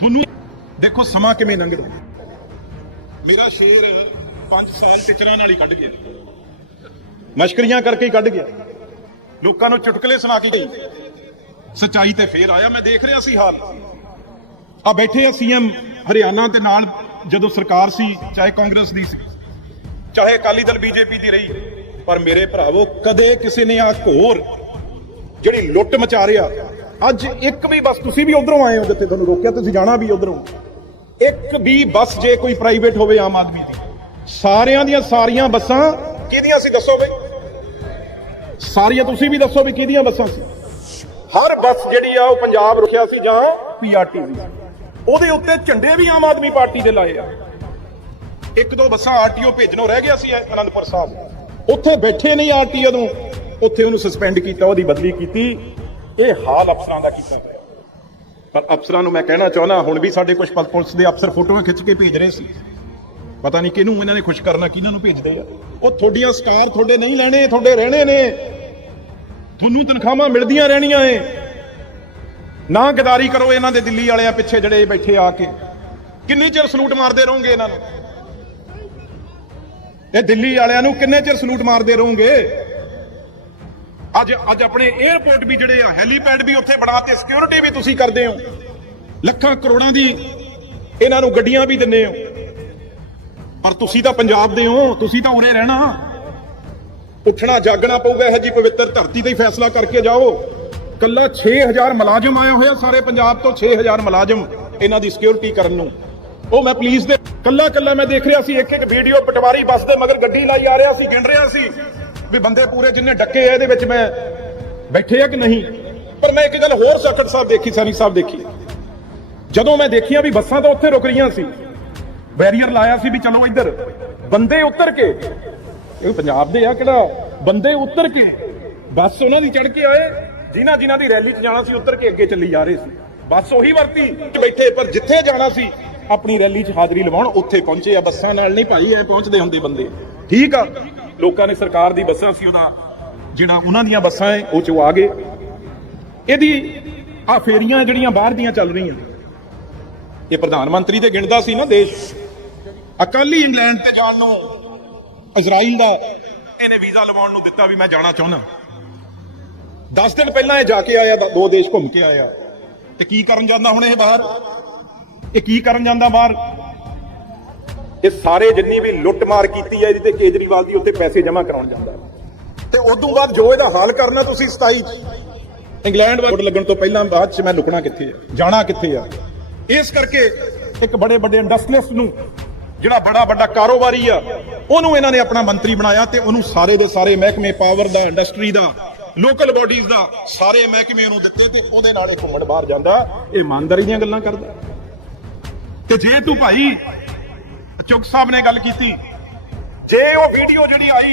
ਤੁਹਾਨੂੰ ਦੇਖੋ ਸਮਾਂ ਕਿਵੇਂ ਲੰਘਦਾ ਮੇਰਾ ਸ਼ੇਰ 5 ਸਾਲ ਟਿਚਰਾਂ ਨਾਲ ਹੀ ਕੱਢ ਗਿਆ। ਮਸ਼ਕਰੀਆਂ ਕਰਕੇ ਹੀ ਕੱਢ ਗਿਆ। ਲੋਕਾਂ ਨੂੰ ਚੁਟਕਲੇ ਸੁਣਾ ਕੇ ਗਈ। ਸਚਾਈ ਤੇ ਫੇਰ ਆਇਆ ਮੈਂ ਦੇਖ ਰਿਹਾ ਸੀ ਹਾਲ। ਆ ਬੈਠੇ ਆ ਸੀਐਮ ਹਰਿਆਣਾ ਦੇ ਨਾਲ ਜਦੋਂ ਸਰਕਾਰ ਸੀ ਚਾਹੇ ਕਾਂਗਰਸ ਦੀ ਸੀ ਚਾਹੇ ਅਕਾਲੀ ਦਲ ਬੀਜੇਪੀ ਦੀ ਰਹੀ। ਪਰ ਮੇਰੇ ਭਰਾਵੋ ਕਦੇ ਕਿਸੇ ਨੇ ਆ ਘੋਰ ਜਿਹੜੀ ਲੁੱਟ ਮਚਾ ਰਿਹਾ ਅੱਜ ਇੱਕ ਵੀ ਬੱਸ, ਤੁਸੀਂ ਵੀ ਉਧਰੋਂ ਆਏ ਹੋ ਜਿੱਥੇ ਤੁਹਾਨੂੰ ਰੋਕਿਆ, ਤੁਸੀਂ ਜਾਣਾ ਵੀ ਉਧਰੋਂ। ਇੱਕ ਵੀ ਬੱਸ ਜੇ ਕੋਈ ਪ੍ਰਾਈਵੇਟ ਹੋਵੇ ਆਮ ਆਦਮੀ ਦੀ। ਸਾਰਿਆਂ ਦੀਆਂ ਸਾਰੀਆਂ ਬੱਸਾਂ ਕਿਹਦੀਆਂ ਸੀ, ਦੱਸੋ ਬਈ? ਸਾਰੀਆਂ ਤੁਸੀਂ ਵੀ ਦੱਸੋ ਵੀ ਕਿਹਦੀਆਂ ਬੱਸਾਂ ਸੀ? ਹਰ ਬੱਸ ਜਿਹੜੀ ਆ, ਉਹ ਪੰਜਾਬ ਰੁਕਿਆ ਸੀ ਜਾਂ ਪੀਆਰਟੀਸੀ ਉਹਦੇ ਉੱਤੇ ਝੰਡੇ ਵੀ ਆਮ ਆਦਮੀ ਪਾਰਟੀ ਦੇ ਲਾਏ ਆ। ਇੱਕ ਦੋ ਬੱਸਾਂ ਆਰਟੀਓ ਭੇਜਣੋਂ ਰਹਿ ਗਿਆ ਸੀ ਅਨੰਦਪੁਰ ਸਾਹਿਬ। ਉੱਥੇ ਬੈਠੇ ਨਹੀਂ ਆਰਟੀਓ ਨੂੰ। ਉੱਥੇ ਉਹਨੂੰ ਸਸਪੈਂਡ ਕੀਤਾ, ਉਹਦੀ ਬਦਲੀ ਕੀਤੀ। ਇਹ ਹਾਲ ਅਫਸਰਾਂ ਦਾ ਕੀਤਾ ਹੋਇਆ ਪਰ ਅਫਸਰਾਂ ਨੂੰ ਮੈਂ ਕਹਿਣਾ ਚਾਹੁੰਦਾ, ਹੁਣ ਵੀ ਸਾਡੇ ਕੁਝ ਪੁਲਿਸ ਦੇ ਅਫਸਰ ਫੋਟੋਆਂ ਖਿੱਚ ਕੇ ਭੇਜ ਰਹੇ ਸੀ। ਪਤਾ ਨਹੀਂ ਕਿਹਨੂੰ ਇਹਨਾਂ ਨੇ ਖੁਸ਼ ਕਰਨਾ, ਕਿਹਨਾਂ ਨੂੰ ਭੇਜਦੇ ਆ। ਉਹ ਤੁਹਾਡੀਆਂ ਸਟਾਰ ਤੁਹਾਡੇ ਨਹੀਂ ਲੈਣੇ, ਤੁਹਾਡੇ ਰਹਿਣੇ ਨੇ। ਤੁਹਾਨੂੰ ਤਨਖਾਹਾਂ ਮਿਲਦੀਆਂ ਰਹਿਣੀਆਂ ਏ। ਨਾ ਗਦਾਰੀ ਕਰੋ ਇਹਨਾਂ ਦੇ ਦਿੱਲੀ ਵਾਲਿਆਂ ਪਿੱਛੇ ਜਿਹੜੇ ਬੈਠੇ ਆ ਕੇ। ਕਿੰਨੀ ਚਿਰ ਸਲੂਟ ਮਾਰਦੇ ਰਹੋਗੇ ਇਹਨਾਂ ਨੂੰ? ਇਹ ਦਿੱਲੀ ਵਾਲਿਆਂ ਨੂੰ ਕਿੰਨੇ ਚਿਰ ਸਲੂਟ ਮਾਰਦੇ ਰਹੋਗੇ? ਅੱਜ ਅੱਜ ਆਪਣੇ 에어ਪੋਰਟ ਵੀ ਜਿਹੜੇ ਆ ਹੈਲੀਪੈਡ ਵੀ ਉੱਥੇ ਬਣਾਤੇ ਸਿਕਿਉਰਿਟੀ ਵੀ ਤੁਸੀਂ ਕਰਦੇ ਹੋ। ਲੱਖਾਂ ਕਰੋੜਾਂ ਦੀ ਇਹਨਾਂ ਨੂੰ ਗੱਡੀਆਂ ਵੀ ਦਿੰਨੇ ਹੋ। ਪਰ ਤੁਸੀਂ ਤਾਂ ਪੰਜਾਬ ਦੇ ਹੋ, ਤੁਸੀਂ ਤਾਂ ਉਰੇ ਰਹਿਣਾ। ਉੱਠਣਾ, ਜਾਗਣਾ ਪਊਗਾ, ਇਹ ਜੀ ਪਵਿੱਤਰ ਧਰਤੀ ਤੇ ਹੀ ਫੈਸਲਾ ਕਰਕੇ ਜਾਓ। ਕੱਲਾ 6000 ਮੁਲਾਜ਼ਮ ਆਏ ਹੋਏ ਆ ਸਾਰੇ ਪੰਜਾਬ ਤੋਂ 6000 ਮੁਲਾਜ਼ਮ ਇਹਨਾਂ ਦੀ ਸਿਕਿਉਰਿਟੀ ਕਰਨ ਨੂੰ। ਉਹ ਮੈਂ ਪੁਲਿਸ ਦੇ ਕੱਲਾ ਕੱਲਾ ਮੈਂ ਦੇਖ ਰਿਹਾ ਸੀ ਇੱਕ ਇੱਕ ਵੀਡੀਓ ਪਟਵਾਰੀ ਬੱਸ ਦੇ ਮਗਰ ਗੱਡੀ ਲਾਈ ਆ ਰਿਹਾ ਸੀ, ਗਿਣ ਰਿਹਾ ਸੀ। ਵੀ ਬੰਦੇ ਪੂਰੇ ਜਿੰਨੇ ਡੱਕੇ ਆ, ਇਹਦੇ ਵਿੱਚ ਮੈਂ ਬੈਠੇ ਆ ਕਿ ਨਹੀਂ? ਪਰ ਮੈਂ ਇੱਕ ਗੱਲ ਹੋਰ ਸਖਤ ਸਾਹਿਬ ਦੇਖੀ, ਸੈਨਿਕ ਸਾਹਿਬ ਦੇਖੀ। ਜਦੋਂ ਮੈਂ ਦੇਖੀਆਂ ਵੀ ਬੱਸਾਂ ਤਾਂ ਉੱਥੇ ਰੁਕ ਰਹੀਆਂ ਸੀ, ਬੈਰੀਅਰ ਲਾਇਆ ਸੀ ਵੀ ਚਲੋ ਇੱਧਰ, ਬੰਦੇ ਉਤਰ ਕੇ, ਇਹ ਪੰਜਾਬ ਦੇ ਆ ਕਿਹੜਾ? ਬੰਦੇ ਉਤਰ ਕੇ, ਬੱਸ ਉਹਨਾਂ ਦੀ ਚੜ ਕੇ ਆਏ, ਜਿਨ੍ਹਾਂ ਜਿਨ੍ਹਾਂ ਦੀ ਰੈਲੀ 'ਚ ਜਾਣਾ ਸੀ, ਉਤਰ ਕੇ ਅੱਗੇ ਚੱਲੀ ਜਾ ਰਹੇ ਸੀ। ਬੱਸ ਉਹੀ ਵਰਤੀ ਬੈਠੇ, ਪਰ ਜਿੱਥੇ ਜਾਣਾ ਸੀ, ਆਪਣੀ ਰੈਲੀ 'ਚ ਹਾਜ਼ਰੀ ਲਵਾਉਣ, ਉੱਥੇ ਪਹੁੰਚੇ ਆ। ਬੱਸਾਂ ਨਾਲ ਨਹੀਂ ਭਾਈ, ਐ ਪਹੁੰਚਦੇ ਹੁੰਦੇ ਬੰਦੇ। ਠੀਕ ਆ? ਲੋਕਾਂ ਨੇ ਸਰਕਾਰ ਦੀ ਬੱਸਾਂ ਸੀ, ਉਹਦਾ ਜਿਹੜਾ ਉਹਨਾਂ ਦੀਆਂ ਬੱਸਾਂ ਐ ਉਹ ਚ ਆ ਗਏ। ਇਹਦੀ ਆ ਫੇਰੀਆਂ ਜਿਹੜੀਆਂ ਬਾਹਰ ਦੀਆਂ ਚੱਲ ਰਹੀਆਂ, ਇਹ ਪ੍ਰਧਾਨ ਮੰਤਰੀ ਤੇ ਗਿਣਦਾ ਸੀ ਨਾ ਦੇਸ਼। ਅਕਾਲੀ ਇੰਗਲੈਂਡ ਤੇ ਜਾਣ ਨੂੰ ਇਜ਼ਰਾਈਲ ਦਾ ਇਹਨੇ ਵੀਜ਼ਾ ਲਵਾਉਣ ਨੂੰ ਦਿੱਤਾ ਵੀ ਮੈਂ ਜਾਣਾ ਚਾਹੁੰਦਾ। 10 ਦਿਨ ਪਹਿਲਾਂ ਇਹ ਜਾ ਕੇ ਆਇਆ ਦੋ ਦੇਸ਼ ਘੁੰਮ ਕੇ ਆਇਆ। ਤੇ ਕੀ ਕਰਨ ਜਾਂਦਾ ਹੁਣ ਇਹ ਬਾਹਰ? ਇਹ ਕੀ ਕਰਨ ਜਾਂਦਾ ਬਾਹਰ? ਇਹ ਸਾਰੇ ਜਿੰਨੀ ਵੀ ਲੁੱਟਮਾਰ ਕੀਤੀ ਹੈ ਇਹਦੀ ਤੇ ਕੇਜਰੀਵਾਲ ਦੀ ਉੱਤੇ ਪੈਸੇ ਜਮ੍ਹਾਂ ਕਰਾਉਣ ਜਾਂਦਾ ਤੇ ਉਦੋਂ ਬਾਅਦ ਜੋ ਇਹਦਾ ਹਾਲ ਕਰਨਾ ਤੁਸੀਂ 27 ਇੰਗਲੈਂਡ ਵੋਟ ਲੱਗਣ ਤੋਂ ਪਹਿਲਾਂ ਬਾਅਦ ਚ ਮੈਂ ਲੁਕਣਾ ਕਿੱਥੇ ਆ, ਜਾਣਾ ਕਿੱਥੇ ਆ? ਇਸ ਕਰਕੇ ਇੱਕ ਬੜੇ ਵੱਡੇ ਇੰਡਸਟਰੀਅਲਿਸਟ ਨੂੰ ਜਿਹੜਾ ਬੜਾ ਵੱਡਾ ਕਾਰੋਬਾਰੀ ਆ, ਉਹਨੂੰ ਇਹਨਾਂ ਨੇ ਆਪਣਾ ਮੰਤਰੀ ਬਣਾਇਆ ਤੇ ਉਹਨੂੰ ਸਾਰੇ ਦੇ ਸਾਰੇ ਮਹਿਕਮੇ ਪਾਵਰ ਦਾ, ਇੰਡਸਟਰੀ ਦਾ, ਲੋਕਲ ਬਾਡੀਜ਼ ਦਾ ਸਾਰੇ ਮਹਿਕਮੇ ਨੂੰ ਦਿੱਤੇ ਤੇ ਉਹਦੇ ਨਾਲ ਇਹ ਘੁੰਮਣ ਬਾਹਰ ਜਾਂਦਾ, ਇਹ ਇਮਾਨਦਾਰੀ ਦੀਆਂ ਗੱਲਾਂ ਕਰਦਾ। ਤੇ ਜੇ ਤੂੰ ਭਾਈ ਚੁੱਕ ਸਾਹਿਬ ਨੇ ਗੱਲ ਕੀਤੀ। ਜੇ ਉਹ ਵੀਡੀਓ ਜਿਹੜੀ ਆਈ,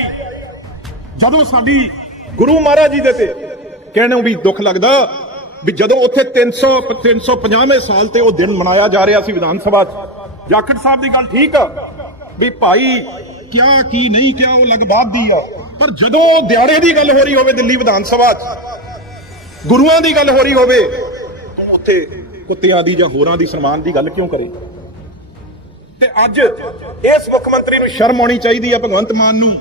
ਜਦੋਂ ਸਾਡੀ ਗੁਰੂ ਮਹਾਰਾਜ ਜੀ ਦੇ ਤੇ ਕਹਿਣੋਂ ਵੀ ਦੁੱਖ ਲੱਗਦਾ, ਵੀ ਜਦੋਂ ਉੱਥੇ 300 350ਵੇਂ ਸਾਲ ਤੇ ਉਹ ਦਿਨ ਮਨਾਇਆ ਜਾ ਰਿਹਾ ਸੀ ਵਿਧਾਨ ਸਭਾ 'ਚ, ਜਾਖੜ ਸਾਹਿਬ ਦੀ ਗੱਲ ਠੀਕ ਆ, ਵੀ ਭਾਈ ਕਿਆ, ਕੀ ਨਹੀਂ ਕਿਆ, ਉਹ ਲਗਬਾਦ ਦੀ ਆ। ਪਰ ਜਦੋਂ ਉਹ ਦਿਹਾੜੇ ਦੀ ਗੱਲ ਹੋ ਰਹੀ ਹੋਵੇ ਦਿੱਲੀ ਵਿਧਾਨ ਸਭਾ 'ਚ, ਗੁਰੂਆਂ ਦੀ ਗੱਲ ਹੋ ਰਹੀ ਹੋਵੇ, ਤੂੰ ਉੱਥੇ ਕੁੱਤਿਆਂ ਦੀ ਜਾਂ ਹੋਰਾਂ ਦੀ ਸਨਮਾਨ ਦੀ ਗੱਲ ਕਿਉਂ ਕਰੇ? ਤੇ ਅੱਜ ਇਸ ਮੁੱਖ ਮੰਤਰੀ ਨੂੰ ਸ਼ਰਮ ਆਉਣੀ ਚਾਹੀਦੀ ਹੈ ਭਗਵੰਤ ਮਾਨ ਨੂੰ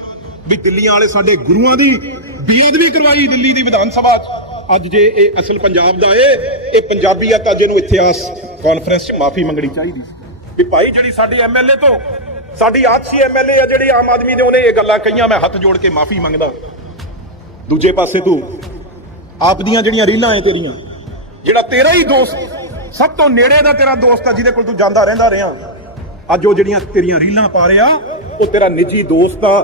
ਵੀ ਦਿੱਲੀਆਂ ਵਾਲੇ ਸਾਡੇ ਗੁਰੂਆਂ ਦੀ ਬੇਅਦਬੀ ਕਰਵਾਈ ਦਿੱਲੀ ਦੀ ਵਿਧਾਨ ਸਭਾ 'ਚ। ਅੱਜ ਜੇ ਇਹ ਅਸਲ ਪੰਜਾਬ ਦਾ ਏ, ਇਹ ਪੰਜਾਬੀਅਤ ਅੱਜ ਇਹਨੂੰ ਇਤਿਹਾਸ ਕਾਨਫਰੰਸ 'ਚ ਮਾਫੀ ਮੰਗਣੀ ਚਾਹੀਦੀ ਵੀ ਭਾਈ ਜਿਹੜੀ ਸਾਡੇ ਐਮਐਲਏ ਤੋਂ, ਸਾਡੀ ਆਦਸੀ ਐਮਐਲਏ ਆ ਜਿਹੜੀ ਆਮ ਆਦਮੀ ਦੇ ਉਹਨੇ ਇਹ ਗੱਲਾਂ ਕਹੀਆਂ, ਮੈਂ ਹੱਥ ਜੋੜ ਕੇ ਮਾਫੀ ਮੰਗਦਾ। ਦੂਜੇ ਪਾਸੇ ਤੂੰ, ਆਪ ਦੀਆਂ ਜਿਹੜੀਆਂ ਰੀਲਾਂ ਐ ਤੇਰੀਆਂ, ਜਿਹੜਾ ਤੇਰਾ ਹੀ ਦੋਸਤ, ਸਭ ਤੋਂ ਨੇੜੇ ਦਾ ਤੇਰਾ ਦੋਸਤ ਆ, ਜਿਹਦੇ ਕੋਲ ਤੂੰ ਜਾਂਦਾ ਰਹਿੰਦਾ ਰਿਹਾ। ਅੱਜ ਉਹ ਜਿਹੜੀਆਂ ਤੇਰੀਆਂ ਰੀਲਾਂ ਪਾ ਰਿਹਾ, ਉਹ ਤੇਰਾ ਨਿੱਜੀ ਦੋਸਤ ਆ।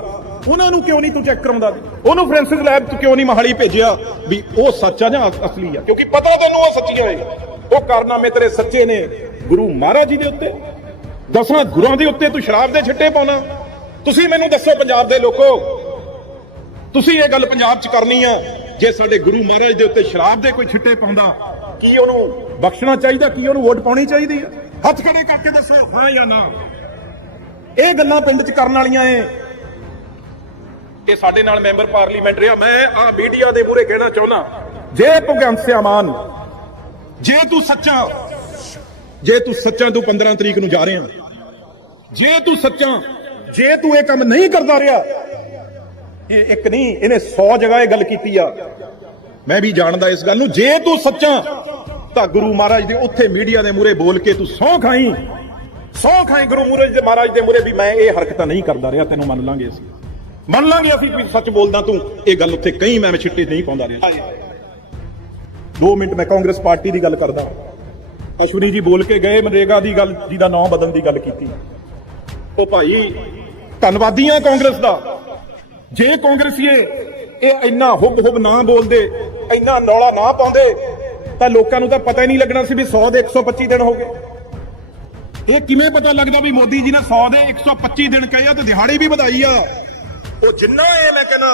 ਉਹਨਾਂ ਨੂੰ ਕਿਉਂ ਨਹੀਂ ਤੂੰ ਚੈੱਕ ਕਰਾਉਂਦਾ? ਉਹਨੂੰ ਫ੍ਰੈਂਸਿਸ ਲੈਬ ਤੋਂ ਕਿਉਂ ਨਹੀਂ ਮਹਾਲੀ ਭੇਜਿਆ? ਵੀ ਉਹ ਸੱਚ ਆ ਜਾਂ ਅਸਲੀ ਆ? ਕਿਉਂਕਿ ਪਤਾ ਤੈਨੂੰ ਉਹ ਸੱਚੀਆਂ ਏ ਉਹ ਕਾਰਨਾਮੇ ਤੇਰੇ ਸੱਚੇ ਨੇ। ਗੁਰੂ ਮਹਾਰਾਜ ਜੀ ਦੇ ਉੱਤੇ। ਦਸਾਂ ਗੁਰੂਆਂ ਦੇ ਉੱਤੇ ਤੂੰ ਸ਼ਰਾਬ ਦੇ ਛਿੱਟੇ ਪਾਉਣਾ। ਤੁਸੀਂ ਮੈਨੂੰ ਦੱਸੋ ਪੰਜਾਬ ਦੇ ਲੋਕੋ। ਤੁਸੀਂ ਇਹ ਗੱਲ ਪੰਜਾਬ 'ਚ ਕਰਨੀ ਆ, ਜੇ ਸਾਡੇ ਗੁਰੂ ਮਹਾਰਾਜ ਦੇ ਉੱਤੇ ਸ਼ਰਾਬ ਦੇ ਕੋਈ ਛਿੱਟੇ ਪਾਉਂਦਾ, ਕੀ ਉਹਨੂੰ ਬਖਸ਼ਣਾ ਚਾਹੀਦਾ? ਕੀ ਉਹਨੂੰ ਵੋਟ ਪਾਉਣੀ ਚਾਹੀਦੀ ਆ? ਹੱਥ ਖੜੇ ਕਰਕੇ ਦੱਸੋ ਹਾਂ ਜਾਂ ਨਾ? ਇਹ ਗੱਲਾਂ ਪਿੰਡ 'ਚ ਕਰਨ ਵਾਲੀਆਂ ਏ ਇਹ ਸਾਡੇ ਨਾਲ ਮੈਂਬਰ ਪਾਰਲੀਮੈਂਟ ਰਿਹਾ ਮੈਂ ਆ ਮੀਡੀਆ ਦੇ ਮੂਹਰੇ ਕਹਿਣਾ ਚਾਹੁੰਦਾ। ਜੇ ਭਗਵੰਤ ਸਿੰਘ ਮਾਨ ਜੇ ਤੂੰ ਸੱਚਾ ਜੇ ਤੂੰ ਸੱਚਾ ਤੂੰ 15 ਤਰੀਕ ਨੂੰ ਜਾ ਰਿਹਾ। ਜੇ ਤੂੰ ਸੱਚਾ ਜੇ ਤੂੰ ਇਹ ਕੰਮ ਨਹੀਂ ਕਰਦਾ ਰਿਹਾ ਇਹ ਇੱਕ ਨਹੀਂ ਇਹਨੇ 100 ਜਗ੍ਹਾ ਇਹ ਗੱਲ ਕੀਤੀ ਆ। ਮੈਂ ਵੀ ਜਾਣਦਾ ਇਸ ਗੱਲ ਨੂੰ। ਜੇ ਤੂੰ ਸੱਚਾ ਤਾਂ ਗੁਰੂ ਮਹਾਰਾਜ ਦੇ ਉੱਥੇ ਮੀਡੀਆ ਦੇ ਮੂਹਰੇ ਬੋਲ ਕੇ ਤੂੰ ਸਹੁੰ ਖਾਈ। ਸਹੁੰ ਖਾਈ ਗੁਰੂ ਮਹਾਰਾਜ ਦੇ ਮਹਾਰਾਜ ਦੇ ਮੂਹਰੇ ਵੀ ਮੈਂ ਇਹ ਹਰਕਤਾਂ ਨਹੀਂ ਕਰਦਾ ਰਿਹਾ, ਤੈਨੂੰ ਮੰਨ ਲਾਂਗੇ ਅਸੀਂ। ਮੰਨ ਲਾਂਗੇ ਅਸੀਂ ਵੀ ਸੱਚ ਬੋਲਦਾ ਤੂੰ, ਇਹ ਗੱਲ ਉੱਥੇ ਕਈ ਮੈਂ ਛਿੱਟੇ ਨਹੀਂ ਪਾਉਂਦਾ ਰਿਹਾ। 2 ਮਿੰਟ ਮੈਂ ਕਾਂਗਰਸ ਪਾਰਟੀ ਦੀ ਗੱਲ ਕਰਦਾ। ਅਸ਼ਵਨੀ ਜੀ ਬੋਲ ਕੇ ਗਏ ਮਨਰੇਗਾ ਦੀ ਗੱਲ ਜਿਹਦਾ ਨਾਂ ਬਦਲਣ ਦੀ ਗੱਲ ਕੀਤੀ। ਉਹ ਭਾਈ, ਧੰਨਵਾਦੀਆਂ ਕਾਂਗਰਸ ਦਾ। ਜੇ ਕਾਂਗਰਸੀਏ ਇਹ ਇੰਨਾ ਹੁਬ ਹੁਬ ਨਾ ਬੋਲਦੇ, ਇੰਨਾ ਨੌਲਾ ਨਾ ਪਾਉਂਦੇ ਤਾਂ ਲੋਕਾਂ ਨੂੰ ਤਾਂ ਪਤਾ ਹੀ ਨਹੀਂ ਲੱਗਣਾ ਸੀ ਵੀ 100 ਦੇ 125 ਦਿਨ ਹੋ ਗਏ। ਇਹ ਕਿਵੇਂ ਪਤਾ ਲੱਗਦਾ ਵੀ ਮੋਦੀ ਜੀ ਨੇ 100 ਦੇ 125 ਦਿਨ ਕਹੇ ਆ ਤੇ ਦਿਹਾੜੀ ਵੀ ਵਧਾਈ ਆ? ਉਹ ਜਿੰਨਾ ਇਹ ਮੈਂ ਕਹਿੰਦਾ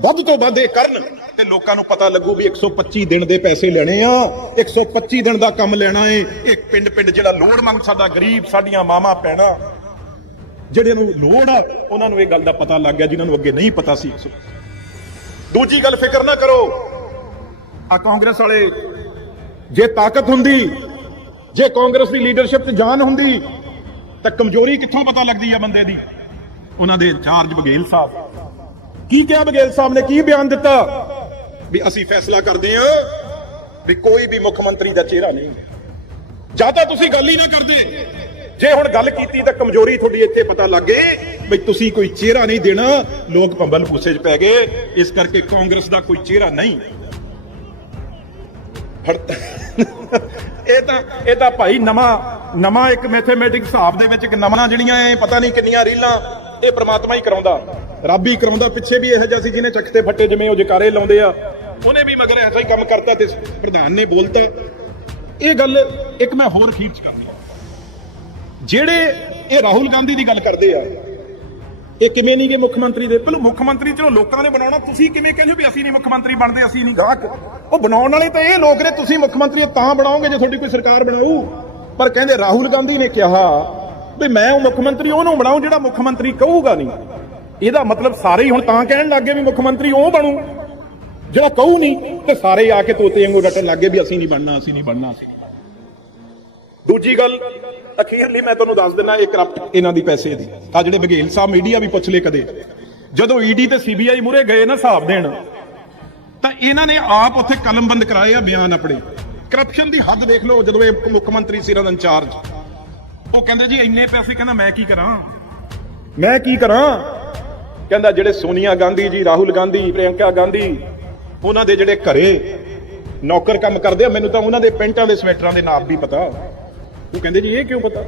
ਵੱਧ ਤੋਂ ਵੱਧ ਇਹ ਕਰਨ ਤੇ ਲੋਕਾਂ ਨੂੰ ਪਤਾ ਲੱਗੂ ਵੀ 125 ਦਿਨ ਦੇ ਪੈਸੇ ਲੈਣੇ ਆ 125 ਦਿਨ ਦਾ ਕੰਮ ਲੈਣਾ ਏ। ਇੱਕ ਪਿੰਡ ਪਿੰਡ ਜਿਹੜਾ ਲੋੜਮੰਦ ਸਾਡਾ ਗਰੀਬ, ਸਾਡੀਆਂ ਮਾਵਾਂ ਪੈਣਾ ਜਿਹੜੇ ਨੂੰ ਲੋੜ ਆ, ਉਹਨਾਂ ਨੂੰ ਇਹ ਗੱਲ ਦਾ ਪਤਾ ਲੱਗ ਗਿਆ ਜਿਨ੍ਹਾਂ ਨੂੰ ਅੱਗੇ ਨਹੀਂ ਪਤਾ ਸੀ। ਦੂਜੀ ਗੱਲ ਫਿਕਰ ਨਾ ਕਰੋ। ਆ ਕਾਂਗਰਸ ਵਾਲੇ ਜੇ ਤਾਕਤ ਹੁੰਦੀ, ਜੇ ਕਾਂਗਰਸ ਦੀ ਲੀਡਰਸ਼ਿਪ 'ਚ ਜਾਨ ਹੁੰਦੀ, ਤਾਂ ਕਮਜ਼ੋਰੀ ਕਿੱਥੋਂ ਪਤਾ ਲੱਗਦੀ ਆ ਬੰਦੇ ਦੀ? ਉਹਨਾਂ ਦੇ ਇੰਚਾਰਜ ਬਗੇਲ ਸਾਹਿਬ। ਕੀ ਕਿਹਾ ਬਗੇਲ ਸਾਹਿਬ ਨੇ? ਕੀ ਬਿਆਨ ਦਿੱਤਾ? ਵੀ ਅਸੀਂ ਫੈਸਲਾ ਕਰਦੇ ਹਾਂ ਵੀ ਕੋਈ ਵੀ ਮੁੱਖ ਮੰਤਰੀ ਦਾ ਚਿਹਰਾ ਨਹੀਂ। ਜਾਂ ਤਾਂ ਤੁਸੀਂ ਗੱਲ ਹੀ ਨਾ ਕਰਦੇ। ਜੇ ਹੁਣ ਗੱਲ ਕੀਤੀ ਤਾਂ ਕਮਜ਼ੋਰੀ ਤੁਹਾਡੀ ਇੱਥੇ ਪਤਾ ਲੱਗ ਗਈ ਵੀ ਤੁਸੀਂ ਕੋਈ ਚਿਹਰਾ ਨਹੀਂ ਦੇਣਾ। ਲੋਕ ਪੰਬਲ ਪੂਸੇ 'ਚ ਪੈ ਗਏ। ਇਸ ਕਰਕੇ ਕਾਂਗਰਸ ਦਾ ਕੋਈ ਚਿਹਰਾ ਨਹੀਂ। ਇਹ ਤਾਂ ਇਹ ਤਾਂ ਭਾਈ ਨਵਾਂ ਨਵਾਂ ਇੱਕ ਮੈਥਮੈਟਿਕਸ ਹਿਸਾਬ ਦੇ ਵਿੱਚ ਇੱਕ ਨਵਾਂ ਜਿਹੜੀਆਂ ਇਹ ਪਤਾ ਨਹੀਂ ਕਿੰਨੀਆਂ ਰੀਲਾਂ ਇਹ ਪ੍ਰਮਾਤਮਾ ਹੀ ਕਰਾਉਂਦਾ। ਰੱਬ ਹੀ ਕਰਾਉਂਦਾ, ਪਿੱਛੇ ਵੀ ਇਹੋ ਜਿਹਾ ਸੀ ਜਿਹਨੇ ਚੱਕਤੇ ਫੱਟੇ ਜਿਵੇਂ ਉਹ ਜਕਾਰੇ ਲਾਉਂਦੇ ਆ। ਉਹਨੇ ਵੀ ਮਗਰ ਐਸਾ ਹੀ ਕੰਮ ਕਰਤਾ ਤੇ ਪ੍ਰਧਾਨ ਨੇ ਬੋਲਤਾ। ਇਹ ਗੱਲ ਇੱਕ ਮੈਂ ਹੋਰ ਅਖੀਰ ਚ ਕਰਨੀ ਜਿਹੜੇ ਇਹ ਰਾਹੁਲ ਗਾਂਧੀ ਦੀ ਗੱਲ ਕਰਦੇ ਆ ਇਹ ਕਿਵੇਂ ਨਹੀਂ ਕਿ ਮੁੱਖ ਮੰਤਰੀ ਦੇ? ਪਹਿਲਾਂ ਮੁੱਖ ਮੰਤਰੀ ਚਲੋ ਲੋਕਾਂ ਨੇ ਬਣਾਉਣਾ, ਤੁਸੀਂ ਕਿਵੇਂ ਕਹਿੰਦੇ ਹੋ ਵੀ ਅਸੀਂ ਨਹੀਂ ਮੁੱਖ ਮੰਤਰੀ ਬਣਦੇ, ਅਸੀਂ ਨਹੀਂ? ਗਾਹਕ, ਉਹ ਬਣਾਉਣ ਵਾਲੇ ਤਾਂ ਇਹ ਲੋਕ ਨੇ, ਤੁਸੀਂ ਮੁੱਖ ਮੰਤਰੀ ਤਾਂ ਬਣਾਓਗੇ ਜੇ ਤੁਹਾਡੀ ਕੋਈ ਸਰਕਾਰ ਬਣਾਊ। ਪਰ ਕਹਿੰਦੇ ਰਾਹੁਲ ਗਾਂਧੀ ਨੇ ਕਿਹਾ ਵੀ ਮੈਂ ਉਹ ਮੁੱਖ ਮੰਤਰੀ, ਉਹਨੂੰ ਬਣਾਉ ਜਿਹੜਾ ਮੁੱਖ ਮੰਤਰੀ ਕਹੂਗਾ ਨਹੀਂ। ਇਹਦਾ ਮਤਲਬ ਸਾਰੇ ਹੀ ਹੁਣ ਤਾਂ ਕਹਿਣ ਲੱਗੇ ਵੀ ਮੁੱਖ ਮੰਤਰੀ ਉਹ ਬਣੂ। ਜਿਹੜਾ ਕਹੂ ਨਹੀਂ, ਤੇ ਸਾਰੇ ਆ ਕੇ ਤੋਤੇ ਵਾਂਗੂ ਰੱਟਣ ਲੱਗੇ ਵੀ ਅਸੀਂ ਨਹੀਂ ਬਣਨਾ, ਅਸੀਂ ਨਹੀਂ ਬਣਨਾ, ਅਸੀਂ ਬਣਨਾ। ਦੂਜੀ ਗੱਲ, ਅਖੀਰਲੀ ਮੈਂ ਤੁਹਾਨੂੰ ਦੱਸ ਦਿੰਦਾ, ਇਹ ਕਰਪਟ ਇਹਨਾਂ ਦੀ ਪੈਸੇ ਦੀ। ਆ ਜਿਹੜੇ ਬਘੇਲ ਸਾਹਿਬ ਮੀਡੀਆ ਵੀ ਪੁੱਛ ਲੇ ਕਦੇ। ਜਦੋਂ ਈਡੀ ਤੇ ਸੀਬੀਆਈ ਮੂਰੇ ਗਏ ਨਾ ਹਿਸਾਬ ਦੇਣ, ਤਾਂ ਇਹਨਾਂ ਨੇ ਆਪ ਉੱਥੇ ਕਲਮਬੰਦ ਕਰਾਏ ਆ ਬਿਆਨ ਆਪਣੇ। ਕਰਪਸ਼ਨ ਦੀ ਹੱਦ ਦੇਖ ਲਓ, ਜਦੋਂ ਇਹ ਮੁੱਖ ਮੰਤਰੀ ਸੀ ਇਹਨਾਂ ਦਾ ਇੰਚਾਰਜ। ਉਹ ਕਹਿੰਦੇ ਜੀ, ਇੰਨੇ ਪੈਸੇ, ਕਹਿੰਦਾ ਮੈਂ ਕੀ ਕਰਾਂ? ਮੈਂ ਕੀ ਕਰਾਂ? ਕਹਿੰਦਾ ਜਿਹੜੇ ਸੋਨੀਆ ਗਾਂਧੀ ਜੀ, ਰਾਹੁਲ ਗਾਂਧੀ, ਪ੍ਰਿਯੰਕਾ ਗਾਂਧੀ, ਉਹਨਾਂ ਦੇ ਜਿਹੜੇ ਘਰੇ ਨੌਕਰ ਕੰਮ ਕਰਦੇ ਆ, ਮੈਨੂੰ ਤਾਂ ਉਹਨਾਂ ਦੇ ਪੈਂਟਾਂ ਦੇ ਸਵੈਟਰਾਂ ਦੇ ਨਾਮ ਵੀ ਪਤਾ। ਉਹ ਕਹਿੰਦੇ ਜੀ, ਇਹ ਕਿਉਂ ਪਤਾ?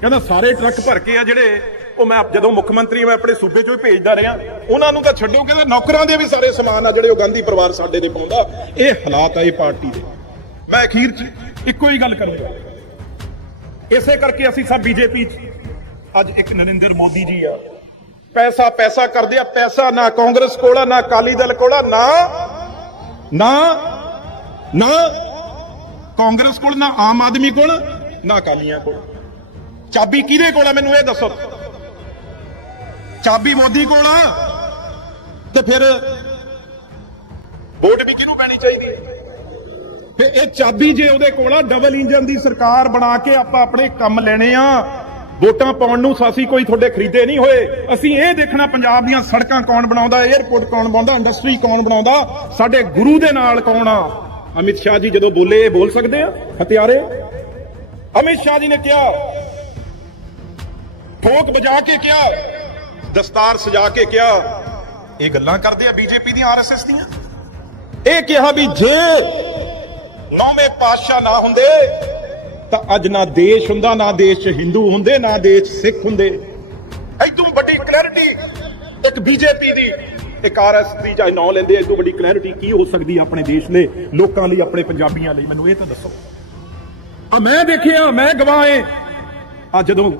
ਕਹਿੰਦਾ ਸਾਰੇ ਟਰੱਕ ਭਰ ਕੇ ਆ ਜਿਹੜੇ, ਉਹ ਮੈਂ ਜਦੋਂ ਮੁੱਖ ਮੰਤਰੀ ਮੈਂ ਆਪਣੇ ਸੂਬੇ ਚੋਂ ਹੀ ਭੇਜਦਾ ਰਿਹਾ, ਉਹਨਾਂ ਨੂੰ ਤਾਂ ਛੱਡੋ, ਕਹਿੰਦਾ ਨੌਕਰਾਂ ਦੇ ਵੀ ਸਾਰੇ ਸਮਾਨ ਆ ਜਿਹੜੇ ਉਹ ਗਾਂਧੀ ਪਰਿਵਾਰ ਸਾਡੇ ਦੇ ਪਾਉਂਦਾ। ਇਹ ਹਾਲਾਤ ਆ ਇਹ ਪਾਰਟੀ ਦੇ। ਮੈਂ ਅਖੀਰ ਚ ਇੱਕੋ ਹੀ ਗੱਲ ਕਰੂੰਗਾ। ਇਸੇ ਕਰਕੇ ਅਸੀਂ ਸਭ ਬੀਜੇਪੀ ਚ ਅੱਜ ਇੱਕ ਨਰਿੰਦਰ ਮੋਦੀ ਜੀ ਆ। ਪੈਸਾ ਪੈਸਾ ਕਰਦੇ ਆ, ਪੈਸਾ ਨਾ ਕਾਂਗਰਸ ਕੋਲ ਆ, ਨਾ ਅਕਾਲੀ ਦਲ ਕੋਲ ਆ, ਨਾ ਨਾ ਨਾ ਕਾਂਗਰਸ ਕੋਲ, ਨਾ ਆਮ ਆਦਮੀ ਕੋਲ ਨਾ ਅਕਾਲੀਆਂ ਕੋਲ। ਚਾਬੀ ਕਿਹਦੇ ਕੋਲ ਆ ਮੈਨੂੰ ਇਹ ਦੱਸੋ? ਚਾਬੀ ਮੋਦੀ ਕੋਲ ਆ। ਤੇ ਫਿਰ ਵੋਟ ਵੀ ਕਿਹਨੂੰ ਪੈਣੀ ਚਾਹੀਦੀ ਹੈ? ਤੇ ਇਹ ਚਾਬੀ ਜੇ ਉਹਦੇ ਕੋਲ ਆ ਡਬਲ ਇੰਜਨ ਦੀ ਸਰਕਾਰ ਬਣਾ ਕੇ ਆਪਾਂ ਆਪਣੇ ਕੰਮ ਲੈਣੇ ਆ। ਵੋਟਾਂ ਪਾਉਣ ਨੂੰ ਸਾਸੀ ਕੋਈ ਤੁਹਾਡੇ ਖਰੀਦੇ ਨਹੀਂ ਹੋਏ। ਅਸੀਂ ਇਹ ਦੇਖਣਾ ਪੰਜਾਬ ਦੀਆਂ ਸੜਕਾਂ ਕੌਣ ਬਣਾਉਂਦਾ 에ਅਰਪੋਰਟ ਕੌਣ ਬਣਾਉਂਦਾ ਇੰਡਸਟਰੀ ਕੌਣ ਬਣਾਉਂਦਾ, ਸਾਡੇ ਗੁਰੂ ਦੇ ਨਾਲ ਕੌਣ ਆ? ਅਮਿਤ ਸ਼ਾਹ ਜੀ ਜਦੋਂ ਬੋਲੇ ਬੋਲ ਸਕਦੇ ਆ? ਹਥਿਆਰੇ ਅਮਿਤ ਸ਼ਾਹ ਜੀ ਨੇ ਕਿਹਾ ਠੋਕ ਵਜਾ ਕੇ ਕਿਹਾ ਦਸਤਾਰ ਸਜਾ ਕੇ ਕਿਹਾ। ਇਹ ਗੱਲਾਂ ਕਰਦੇ ਆ ਬੀਜੇਪੀ ਦੀਆਂ ਆਰਐਸਐਸ ਦੀਆਂ? ਇਹ ਕਿਹਾ ਵੀ ਜੇ ਨੌਵੇਂ ਪਾਤਸ਼ਾਹ ਨਾ ਹੁੰਦੇ ਤਾਂ ਅੱਜ ਨਾ ਦੇਸ਼ ਹੁੰਦਾ ਨਾ ਦੇਸ਼ 'ਚ ਹਿੰਦੂ ਹੁੰਦੇ ਨਾ ਦੇਸ਼ ਸਿੱਖ ਹੁੰਦੇ। ਇਦੋਂ ਵੱਡੀ ਕਲੈਰਿਟੀ ਇੱਕ ਬੀਜੇਪੀ ਦੀ ਇੱਕ ਆਰਐਸ ਦੀ ਜਾਂ ਨਾਂ ਲੈਂਦੇ ਇਦੋਂ ਵੱਡੀ ਕਲੈਰਿਟੀ ਕੀ ਹੋ ਸਕਦੀ ਹੈ ਆਪਣੇ ਦੇਸ਼ ਲਈ ਲੋਕਾਂ ਲਈ ਆਪਣੇ ਪੰਜਾਬੀਆਂ ਲਈ? ਮੈਨੂੰ ਇਹ ਤਾਂ ਦੱਸੋ। ਆ ਮੈਂ ਦੇਖਿਆ, ਮੈਂ ਗਵਾਹ। ਏ ਆ ਜਦੋਂ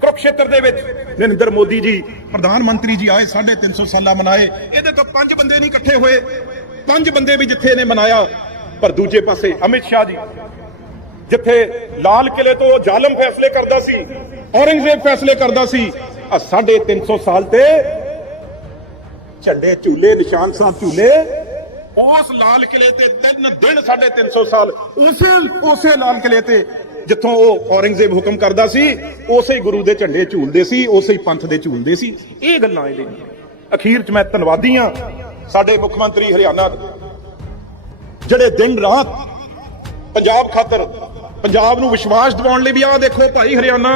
ਕੁਰੂਕਸ਼ੇਤਰ ਦੇ ਵਿੱਚ ਨਰਿੰਦਰ ਮੋਦੀ ਜੀ ਪ੍ਰਧਾਨ ਮੰਤਰੀ ਜੀ ਆਏ 350 ਸਾਲਾ ਮਨਾਏ, ਇਹਦੇ ਤੋਂ ਪੰਜ ਬੰਦੇ ਨਹੀਂ ਇਕੱਠੇ ਹੋਏ। ਪੰਜ ਬੰਦੇ ਵੀ ਜਿੱਥੇ ਇਹਨੇ ਮਨਾਇਆ, ਪਰ ਦੂਜੇ ਪਾਸੇ ਅਮਿਤ ਸ਼ਾਹ ਜੀ, ਜਿੱਥੇ ਲਾਲ ਕਿਲੇ ਤੋਂ ਜ਼ਾਲਮ ਫੈਸਲੇ ਕਰਦਾ ਸੀ, ਔਰੰਗਜ਼ੇਬ ਫੈਸਲੇ ਕਰਦਾ ਸੀ ਆ 350 ਸਾਲ ਤੇ ਝੰਡੇ ਝੂਲੇ, ਨਿਸ਼ਾਨ ਸਾਹਿਬ ਝੂਲੇ ਉਸ ਲਾਲ ਕਿਲੇ ਤੇ ਤਿੰਨ ਦਿਨ 350 ਸਾਲ ਉਸੇ ਉਸੇ ਲਾਲ ਕਿਲੇ ਤੇ ਜਿੱਥੋਂ ਉਹ ਔਰੰਗਜ਼ੇਬ ਹੁਕਮ ਕਰਦਾ ਸੀ, ਉਸੇ ਗੁਰੂ ਦੇ ਝੰਡੇ ਝੂਲਦੇ ਸੀ, ਉਸੇ ਪੰਥ ਦੇ ਝੂਲਦੇ ਸੀ। ਇਹ ਗੱਲਾਂ ਇਹਦੇ ਅਖੀਰ 'ਚ ਮੈਂ ਧੰਨਵਾਦੀ ਹਾਂ ਸਾਡੇ ਮੁੱਖ ਮੰਤਰੀ ਹਰਿਆਣਾ ਜਿਹੜੇ ਦਿਨ ਰਾਤ ਪੰਜਾਬ ਖਾਤਰ, ਪੰਜਾਬ ਨੂੰ ਵਿਸ਼ਵਾਸ ਦਿਵਾਉਣ ਲਈ ਵੀ ਆਹ ਦੇਖੋ ਭਾਈ ਹਰਿਆਣਾ,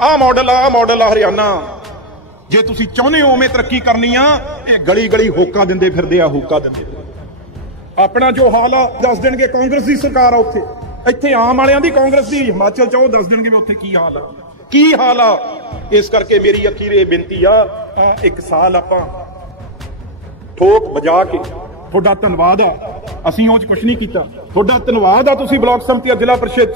ਆਹ ਮਾਡਲ ਆ, ਆਹ ਮਾਡਲ ਆ ਹਰਿਆਣਾ। ਜੇ ਤੁਸੀਂ ਚਾਹੁੰਦੇ ਹੋ ਉਵੇਂ ਤਰੱਕੀ ਕਰਨੀ ਆ, ਇਹ ਗਲੀ ਗਲੀ ਹੋਕਾ ਦਿੰਦੇ ਫਿਰਦੇ ਆ, ਹੋਕਾ ਦਿੰਦੇ ਆਪਣਾ ਜੋ ਹਾਲ ਆ, ਦੱਸ ਦੇਣਗੇ ਕਾਂਗਰਸ ਦੀ ਸਰਕਾਰ ਆ ਉੱਥੇ। ਇੱਥੇ ਆਮ ਵਾਲਿਆਂ ਦੀ ਕਾਂਗਰਸ ਦੀ, ਹਿਮਾਚਲ ਚ ਉਹ ਦੱਸ ਦੇਣਗੇ ਵੀ ਉੱਥੇ ਕੀ ਹਾਲ ਆ। ਕੀ ਹਾਲ ਆ? ਇਸ ਕਰਕੇ ਮੇਰੀ ਅਖੀਰ ਇਹ ਬੇਨਤੀ ਆ, ਇੱਕ ਸਾਲ ਆਪਾਂ ਠੋਕ ਵਜਾ ਕੇ ਤੁਹਾਡਾ ਧੰਨਵਾਦ ਆ। ਅਸੀਂ ਉਹ ਚ ਕੁਝ ਨਹੀਂ ਕੀਤਾ। ਤੁਹਾਡਾ ਧੰਨਵਾਦ ਆ ਤੁਸੀਂ ਬਲਾਕ ਸੰਮਤੀ ਜ਼ਿਲ੍ਹਾ ਪ੍ਰੀਸ਼ਦ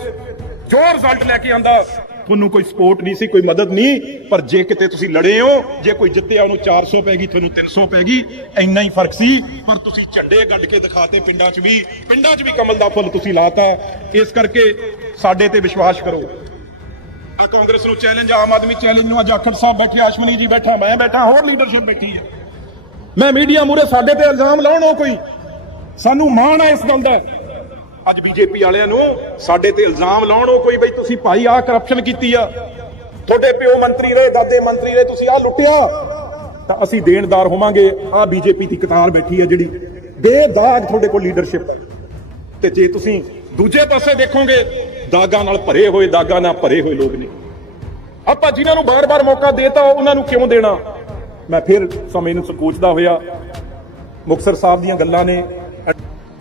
ਜੋ ਰਿਜ਼ਲਟ ਲੈ ਕੇ ਆਂਦਾ ਤੁਹਾਨੂੰ ਕੋਈ ਸਪੋਰਟ ਨਹੀਂ ਸੀ, ਕੋਈ ਮਦਦ ਨਹੀਂ, ਪਰ ਜੇ ਕਿਤੇ ਤੁਸੀਂ ਲੜੇ ਹੋ, ਜੇ ਕੋਈ ਜਿੱਤਿਆ ਉਹਨੂੰ 400 ਪੈ ਗਈ, ਤੁਹਾਨੂੰ 300 ਪੈ ਗਈ, ਇੰਨਾ ਹੀ ਫ਼ਰਕ ਸੀ। ਪਰ ਤੁਸੀਂ ਝੰਡੇ ਕੱਢ ਕੇ ਦਿਖਾਤੇ ਪਿੰਡਾਂ 'ਚ ਵੀ, ਪਿੰਡਾਂ 'ਚ ਵੀ ਕਮਲ ਦਾ ਫੁੱਲ ਤੁਸੀਂ ਲਾਤਾ। ਇਸ ਕਰਕੇ ਸਾਡੇ ਤੇ ਵਿਸ਼ਵਾਸ ਕਰੋ। ਆ ਕਾਂਗਰਸ ਨੂੰ ਚੈਲੰਜ ਆਮ ਆਦਮੀ ਚੈਲੰਜ ਨੂੰ ਅੱਜ ਆਖੜ ਸਾਹਿਬ ਬੈਠੇ ਅਸ਼ਮਨੀ ਜੀ ਬੈਠਾ, ਮੈਂ ਬੈਠਾ, ਹੋਰ ਲੀਡਰਸ਼ਿਪ ਬੈਠੀ ਹੈ। ਮੈਂ ਮੀਡੀਆ ਮੂਰੇ ਸਾਡੇ ਤੇ ਇਲਜ਼ਾਮ ਲਾਉਣ ਉਹ ਕੋਈ, ਸਾਨੂੰ ਮਾਣ ਹੈ ਇਸ ਗੱਲ ਦਾ। ਅੱਜ ਬੀਜੇਪੀ ਵਾਲਿਆਂ ਨੂੰ ਸਾਡੇ ਤੇ ਇਲਜ਼ਾਮ ਲਾਉਣ ਉਹ ਕੋਈ ਬਈ ਤੁਸੀਂ ਭਾਈ ਆਹ ਕਰਪਸ਼ਨ ਕੀਤੀ ਆ। ਤੁਹਾਡੇ ਪਿਓ ਮੰਤਰੀ ਰਹੇ, ਦਾਦੇ ਮੰਤਰੀ ਰਹੇ, ਤੁਸੀਂ ਆਹ ਲੁੱਟਿਆ। ਤਾਂ ਅਸੀਂ ਦੇਣਦਾਰ ਹੋਵਾਂਗੇ। ਆਹ ਬੀਜੇਪੀ ਦੀ ਕਤਾਰ ਬੈਠੀ ਆ ਜਿਹੜੀ ਦੇ ਦਾਗ ਤੁਹਾਡੇ ਕੋਲ ਲੀਡਰਸ਼ਿਪ ਤੇ ਜੇ ਤੁਸੀਂ ਦੂਜੇ ਪਾਸੇ ਦੇਖੋਗੇ, ਦਾਗਾਂ ਨਾਲ ਭਰੇ ਹੋਏ, ਦਾਗਾਂ ਨਾਲ ਭਰੇ ਹੋਏ ਲੋਕ ਨੇ। ਆਪਾਂ ਜਿਨ੍ਹਾਂ ਨੂੰ ਬਾਰ-ਬਾਰ ਮੌਕਾ ਦੇਤਾ, ਉਹਨਾਂ ਨੂੰ ਕਿਉਂ ਦੇਣਾ? ਮੈਂ ਫਿਰ ਸਮੇਂ ਨੂੰ ਸੰਕੋਚਦਾ ਹੋਇਆ। ਮੁਕਤਸਰ ਸਾਹਿਬ ਦੀਆਂ ਗੱਲਾਂ ਨੇ।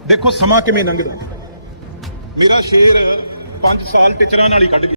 ਦੇਖੋ, ਸਮਾਂ ਕਿਵੇਂ ਲੰਘਦਾ? ਮੇਰਾ ਸ਼ੇਰ 5 ਸਾਲ ਟੀਚਰਾਂ ਨਾਲ ਹੀ ਕੱਢ ਗਿਆ